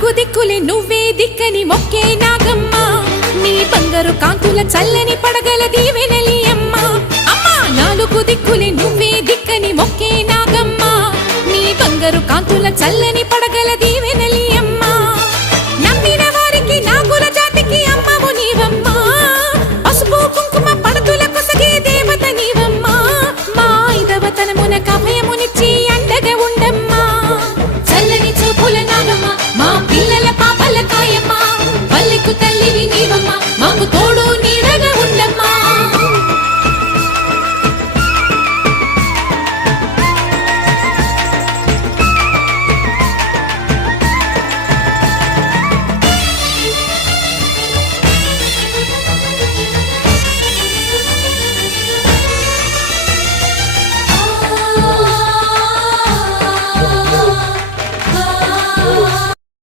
నాలుగు దిక్కులే నువ్వే దిక్కని మొక్కే నాగమ్మ నీ బంగారు కాంతుల చల్లని పడగల దీవెనలి అమ్మ అమ్మా నాలుగు దిక్కులే నువ్వే దిక్కని మొక్కే నాగమ్మ నీ బంగారు కాంతుల చల్లని పడగల